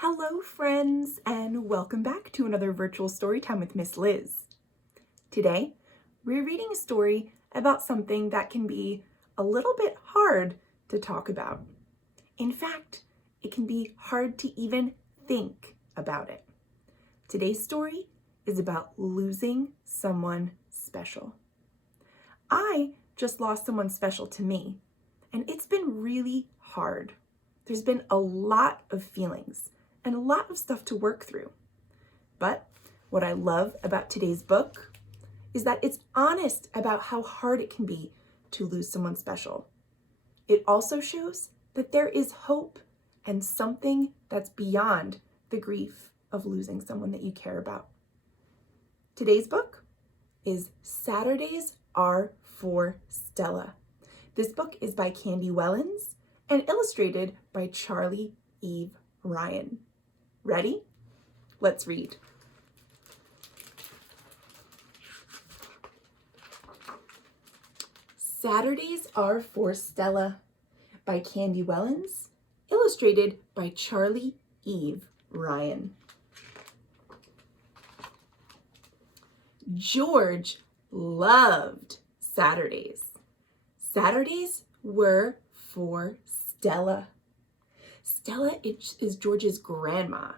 Hello friends, and welcome back to another virtual story time with Miss Liz. Today, we're reading a story about something that can be a little bit hard to talk about. In fact, it can be hard to even think about it. Today's story is about losing someone special. I just lost someone special to me, and it's been really hard. There's been a lot of feelings and a lot of stuff to work through. But what I love about today's book is that it's honest about how hard it can be to lose someone special. It also shows that there is hope and something that's beyond the grief of losing someone that you care about. Today's book is Saturdays Are for Stella. This book is by Candy Wellins and illustrated by Charlie Eve Ryan. Ready? Let's read. Saturdays Are for Stella by Candy Wellins, illustrated by Charlie Eve Ryan. George loved Saturdays. Saturdays were for Stella. Stella is George's grandma.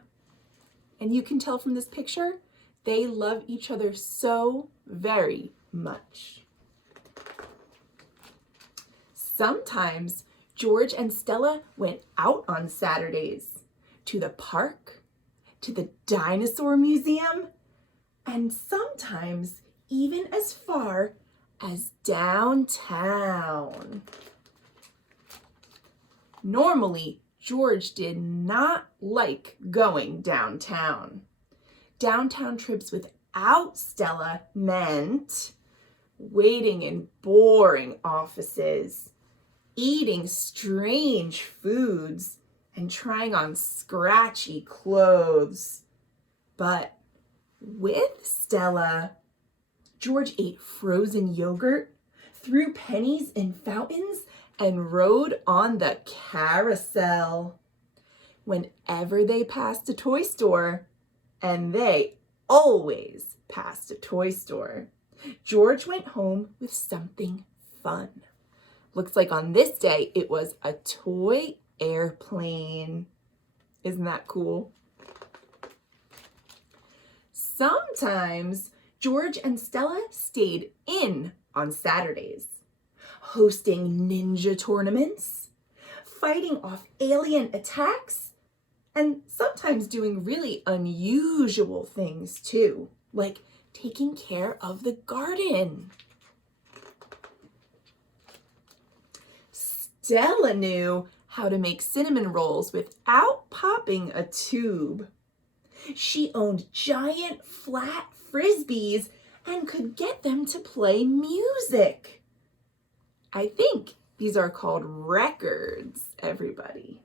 And you can tell from this picture, they love each other so very much. Sometimes George and Stella went out on Saturdays to the park, to the dinosaur museum, and sometimes even as far as downtown. Normally, George did not like going downtown. Downtown trips without Stella meant waiting in boring offices, eating strange foods, and trying on scratchy clothes. But with Stella, George ate frozen yogurt, threw pennies in fountains, and rode on the carousel. Whenever they passed a toy store, and they always passed a toy store, George went home with something fun. Looks like on this day, it was a toy airplane. Isn't that cool? Sometimes George and Stella stayed in on Saturdays, hosting ninja tournaments, fighting off alien attacks, and sometimes doing really unusual things too, like taking care of the garden. Stella knew how to make cinnamon rolls without popping a tube. She owned giant flat frisbees and could get them to play music. I think these are called records, everybody.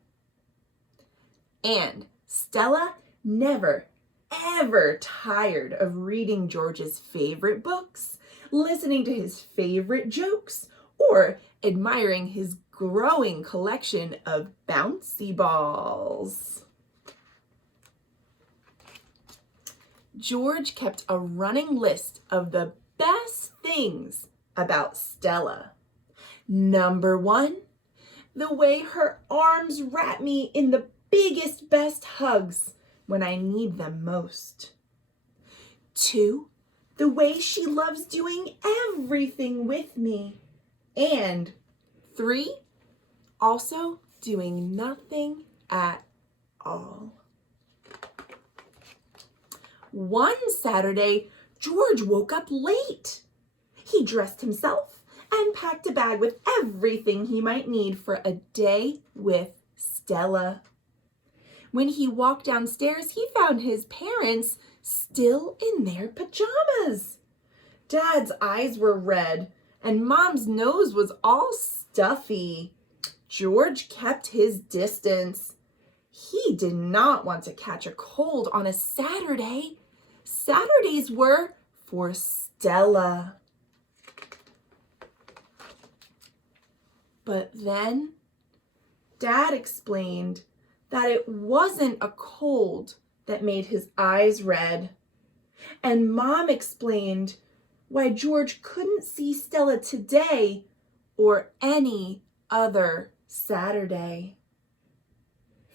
And Stella never, ever tired of reading George's favorite books, listening to his favorite jokes, or admiring his growing collection of bouncy balls. George kept a running list of the best things about Stella. Number 1, the way her arms wrap me in the biggest, best hugs when I need them most. 2, the way she loves doing everything with me. And 3, also doing nothing at all. One Saturday, George woke up late. He dressed himself and packed a bag with everything he might need for a day with Stella. When he walked downstairs, he found his parents still in their pajamas. Dad's eyes were red and Mom's nose was all stuffy. George kept his distance. He did not want to catch a cold on a Saturday. Saturdays were for Stella. But then Dad explained that it wasn't a cold that made his eyes red. And Mom explained why George couldn't see Stella today or any other Saturday.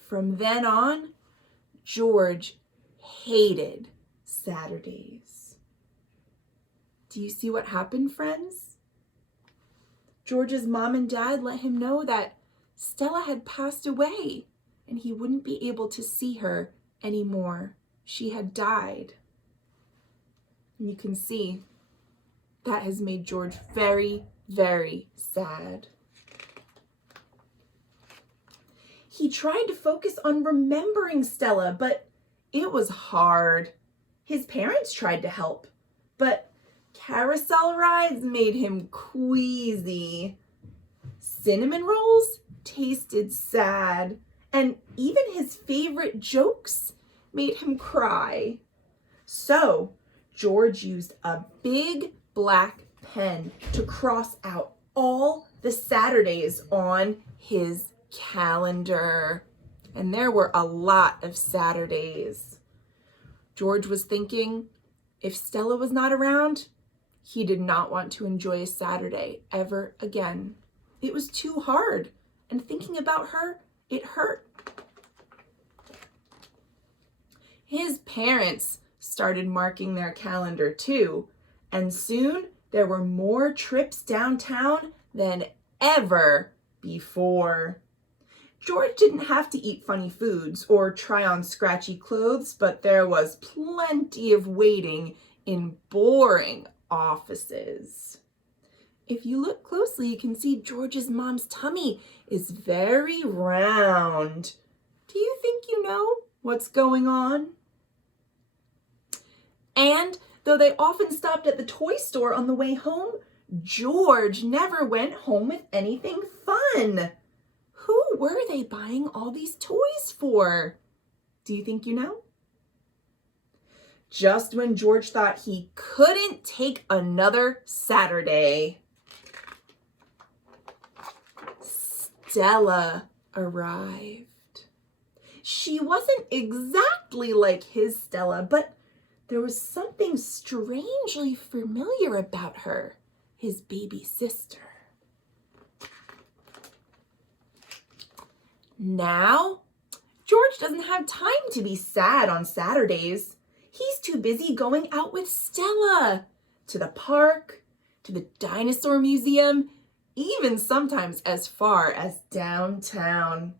From then on, George hated Saturdays. Do you see what happened, friends? George's mom and dad let him know that Stella had passed away and he wouldn't be able to see her anymore. She had died. And you can see that has made George very, very sad. He tried to focus on remembering Stella, but it was hard. His parents tried to help, but carousel rides made him queasy. Cinnamon rolls tasted sad, and even his favorite jokes made him cry. So George used a big black pen to cross out all the Saturdays on his calendar. And there were a lot of Saturdays. George was thinking, if Stella was not around, he did not want to enjoy a Saturday ever again. It was too hard, and thinking about her, it hurt. His parents started marking their calendar too, and soon there were more trips downtown than ever before. George didn't have to eat funny foods or try on scratchy clothes, but there was plenty of waiting in boring offices. If you look closely, you can see George's mom's tummy is very round. Do you think you know what's going on? And though they often stopped at the toy store on the way home, George never went home with anything fun. Who were they buying all these toys for? Do you think you know? Just when George thought he couldn't take another Saturday, Stella arrived. She wasn't exactly like his Stella, but there was something strangely familiar about her, his baby sister. Now, George doesn't have time to be sad on Saturdays. He's too busy going out with Stella to the park, to the dinosaur museum, even sometimes as far as downtown.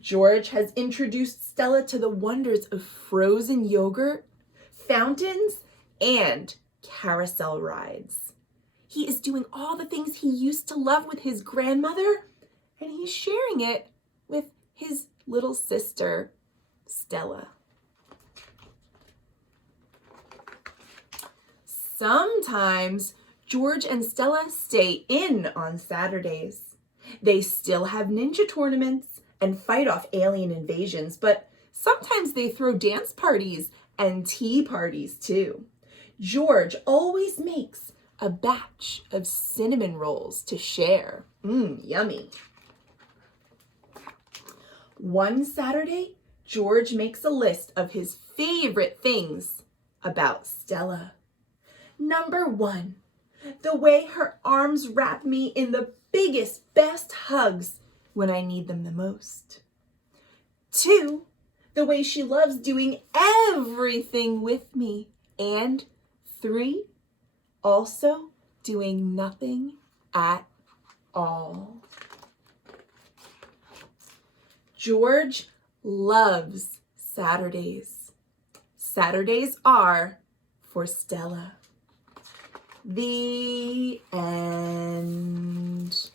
George has introduced Stella to the wonders of frozen yogurt, fountains, and carousel rides. He is doing all the things he used to love with his grandmother, and he's sharing it with his little sister, Stella. Sometimes George and Stella stay in on Saturdays. They still have ninja tournaments and fight off alien invasions, but sometimes they throw dance parties and tea parties too. George always makes a batch of cinnamon rolls to share. Yummy. One Saturday, George makes a list of his favorite things about Stella. Number 1, the way her arms wrap me in the biggest, best hugs when I need them the most. 2, the way she loves doing everything with me. And 3, also doing nothing at all. George loves Saturdays. Saturdays are for Stella. The end.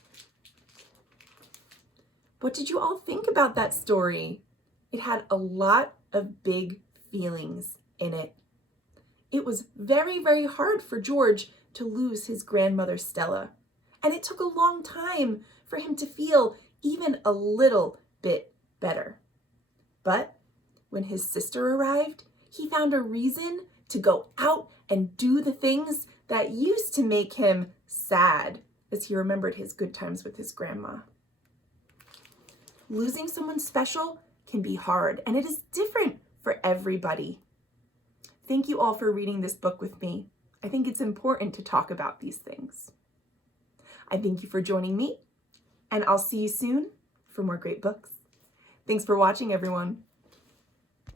What did you all think about that story? It had a lot of big feelings in it. It was very, very hard for George to lose his grandmother Stella, and it took a long time for him to feel even a little bit better. But when his sister arrived, he found a reason to go out and do the things that used to make him sad as he remembered his good times with his grandma. Losing someone special can be hard, and it is different for everybody. Thank you all for reading this book with me. I think it's important to talk about these things. I thank you for joining me, and I'll see you soon for more great books. Thanks for watching, everyone.